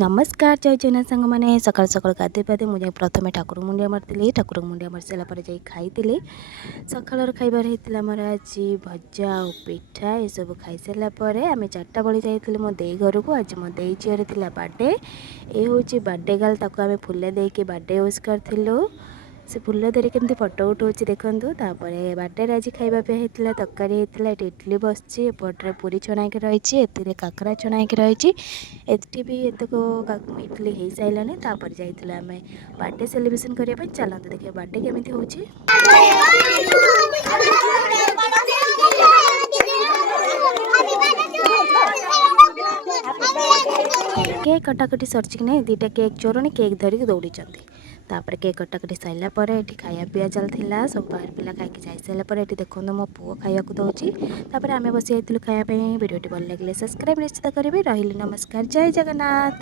नमस्कार जय जगन्नाथ सांग मैंने सकाल सकाल गाधे पाधे मुझे प्रथम ठाकुर मुंडिया मारी ठाकुर मुंडिया मारी सारा पर खाई सकाल खाइबार होता मोर आज भजा और पिठा ये सब खाई सारापर आम 4टा बेले जाइए मो दे घर को। आज मो दे झीर थी बर्थडे ये हूँ बर्थडे गर्ल ताको आम फुल देके बर्थडे विश करूँ। से फुल धरी केमती फटो उठाऊँ देखूँ। बर्थडे आज खाइबा होता तरकारी होता ये इडली बसची एपटे पूरी छणाई रही ए काकरा छणाई रही एटी भी एतक इडली हो सारानी। जाइए आम बर्थडे सेलिब्रेशन करने चलते देखिए बर्थडे केमी हो। केक कटाकटी सरची कि नहीं 2टा केक चोरणी केक धरिक दौड़ी तापर केक कटाकटी सारापर ये खाया पीया चलता सब बाहर पिला खाई जा सारापर ये देखो मो पुओ खाया दूसरी आम बस खायापी। वीडियो भल लगे सब्सक्राइब निश्चित करेंगे। रही नमस्कार जय जगन्नाथ।